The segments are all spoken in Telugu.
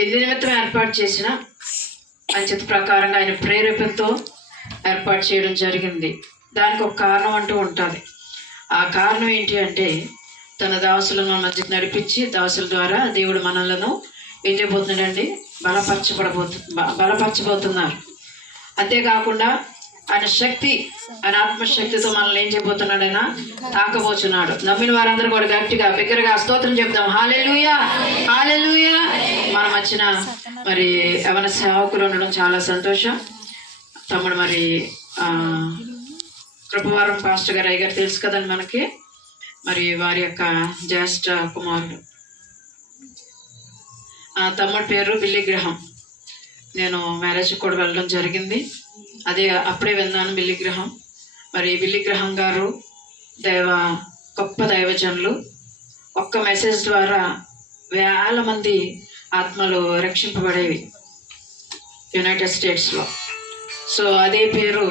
ఎందు నిమిత్తం ఏర్పాటు చేసిన ఆయన చిత్త ప్రకారంగా ఆయన ప్రేరేపణతో ఏర్పాటు చేయడం జరిగింది. దానికి ఒక కారణం అంటూ ఉంటుంది. ఆ కారణం ఏంటి అంటే తన దాసులను మధ్యకి నడిపించి దాసుల ద్వారా దేవుడు మనలను ఏం చేయబోతున్నాడండి, బలపరచబోతున్నారు. అంతేకాకుండా ఆయన శక్తి, ఆయన ఆత్మశక్తితో మనల్ని ఏం చేయబోతున్నాడు, ఆయన తాకబోతున్నాడు. నమ్మిన వారందరూ కూడా గట్టిగా బిగ్గరగా స్తోత్రం చెప్తాం. హల్లెలూయా, హల్లెలూయా. మనం వచ్చిన మరి యవన సేవకులు ఉండడం చాలా సంతోషం. తమ్ముడు మరి కృపవరం పాస్టర్ గారు అయ్యగారు తెలుసు కదండి మనకి. మరి వారి యొక్క జ్యేష్ఠ కుమారుడు తమ్ముడి పేరు బిల్లీ గ్రహం. నేను మ్యారేజ్కి కూడా వెళ్ళడం జరిగింది. అప్పుడే విన్నాను బిల్లీ గ్రహం. మరి బిల్లీ గ్రహం గారు గొప్ప దైవజనులు. ఒక్క మెసేజ్ ద్వారా వేల మంది ఆత్మలు రక్షింపబడేవి యునైటెడ్ స్టేట్స్లో. సో అదే పేరు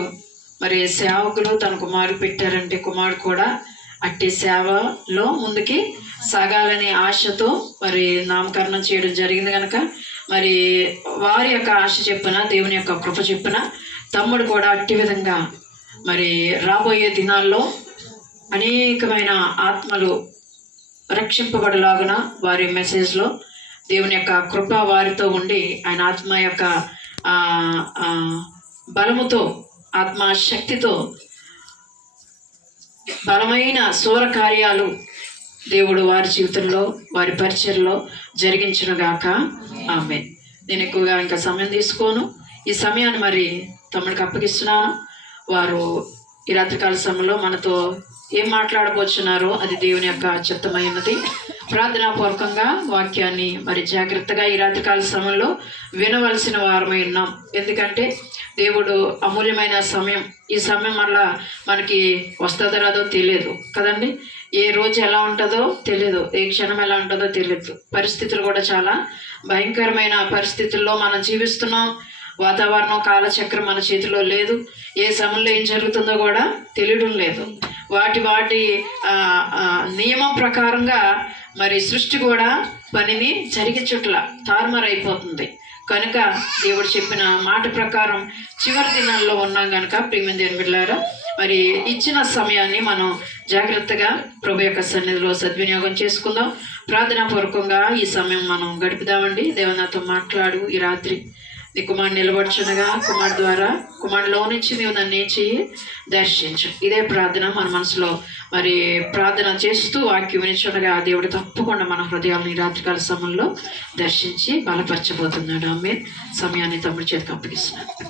మరి సేవకులు తన కుమారుడు పెట్టారంటే కుమారుడు కూడా అట్టి సేవలో ముందుకి సాగాలనే ఆశతో మరి నామకరణం చేయడం జరిగింది. కనుక మరి వారి యొక్క ఆశ చెప్పున, దేవుని యొక్క కృప చెప్పున తమ్ముడు కూడా అట్టి విధంగా మరి రాబోయే దినాల్లో అనేకమైన ఆత్మలు రక్షింపబడలాగున వారి మెసేజ్లో దేవుని యొక్క కృప వారితో ఉండి ఆయన ఆత్మ యొక్క బలముతో, ఆత్మశక్తితో బలమైన సూర కార్యాలు దేవుడు వారి జీవితంలో, వారి పరిచర్లో జరిగించునుగాక. ఆమేన్. నేను ఎక్కువగా ఇంకా సమయం తీసుకోను. ఈ సమయాన్ని మరి తమ్ముడికి అప్పగిస్తున్నాను. వారు ఈ రాత్రికాల సమయంలో మనతో ఏం మాట్లాడబోతున్నారో అది దేవుని యొక్క చిత్తమై ఉన్నది. ప్రార్థనాపూర్వకంగా వాక్యాన్ని మరి జాగ్రత్తగా ఈ రాత్రికాల సమయంలో వినవలసిన వారమై ఉన్నాం. ఎందుకంటే దేవుడు అమూల్యమైన సమయం. ఈ సమయం మళ్ళా మనకి వస్తుందో రాదో తెలియదు కదండి. ఏ రోజు ఎలా ఉంటుందో తెలియదు, ఏ క్షణం ఎలా ఉంటుందో తెలియదు. పరిస్థితులు కూడా చాలా భయంకరమైన పరిస్థితుల్లో మనం జీవిస్తున్నాం. వాతావరణం, కాలచక్రం మన చేతిలో లేదు. ఏ సమయంలో ఏం జరుగుతుందో కూడా తెలియడం లేదు. వాటి నియమం ప్రకారంగా మరి సృష్టి కూడా పనిని జరిగించట్ల తారుమారైపోతుంది. కనుక దేవుడు చెప్పిన మాట ప్రకారం చివరి దినాల్లో ఉన్నాం కనుక ప్రియమైన దేవుని బిడ్డలారా, మరి ఇచ్చిన సమయాన్ని మనం జాగ్రత్తగా ప్రభు యొక్క సన్నిధిలో సద్వినియోగం చేసుకుందాం. ప్రార్థనాపూర్వకంగా ఈ సమయం మనం గడుపుదామండి. దేవుడు నాతో మాట్లాడు. ఈ రాత్రి నీ కుమారుడు నిలబడుచునగా కుమారుడు ద్వారా, కుమారుడులో నుంచి నీవు నన్ను ఏచి దర్శించు. ఇదే ప్రార్థన మన మనసులో మరి ప్రార్థన చేస్తూ వాక్యం వినిచుండగా దేవుడు తప్పకుండా మన హృదయాలను ఈ రాత్రికాల సమయంలో దర్శించి బలపరచబోతున్నాడు. ఆమేన్. సమయాన్ని తమ్ముడి చేతికి అప్పగిస్తున్నాను.